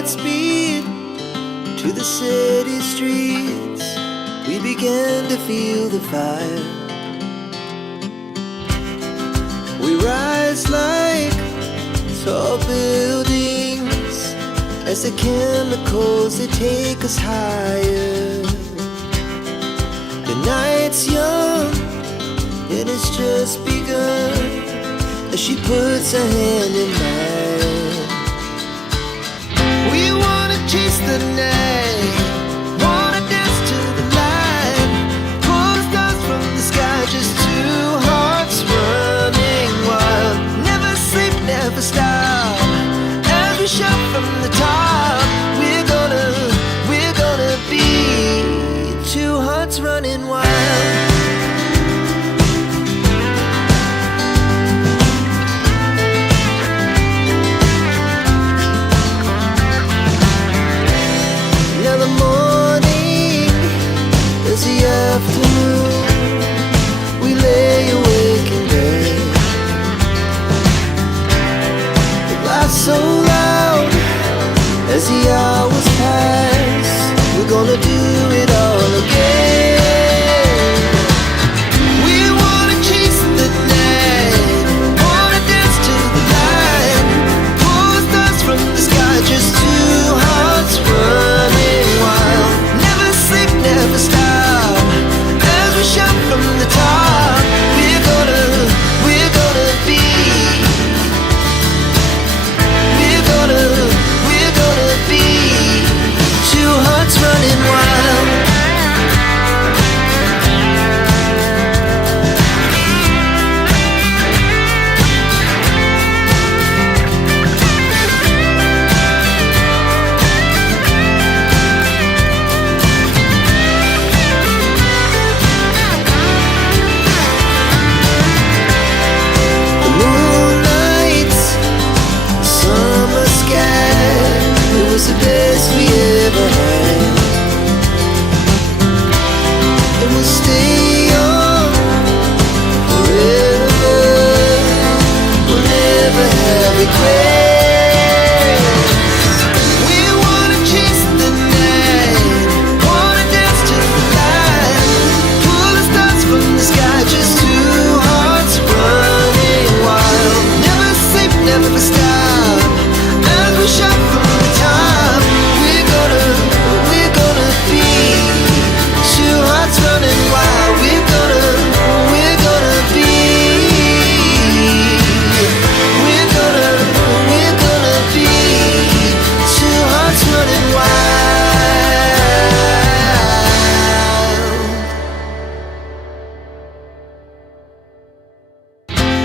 hearts beat to the city streets. We began to feel the fire. We rise like tall buildings as the chemicals, they take us higher. The night's young and it's just begun as she puts her hand in mine. We wanna chase the night never stop. As we shout from the top, we're gonna be two hearts running wild. Now the morning is the afternoon. We lay awake in bed. The laughs so loud as the hours pass. We're gonna do it all again. We wanna chase the night, wanna dance to the light, pull the stars from the sky, just two hearts running wild. Never sleep, never stop. As we shout from the top, we're gonna be. We're gonna be two hearts running wild. The moonlight, summer sky, it was the best we ever had. And we'll stay young forever. We'll never have regrets. We wanna chase the night, wanna dance to the light, pull the stars from the sky, just two hearts running wild. Never sleep, never stop. As we shout from the top, we're gonna be two hearts running wild. We're gonna be. We're gonna be two hearts running wild.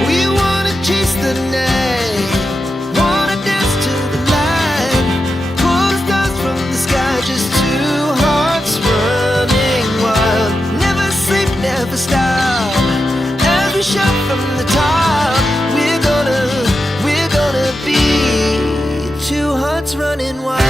We wanna chase the night, wanna dance to the light, pull the stars from the sky, just two hearts running wild. Never sleep, never stop. As we shout from the top, we're gonna be two hearts running wild.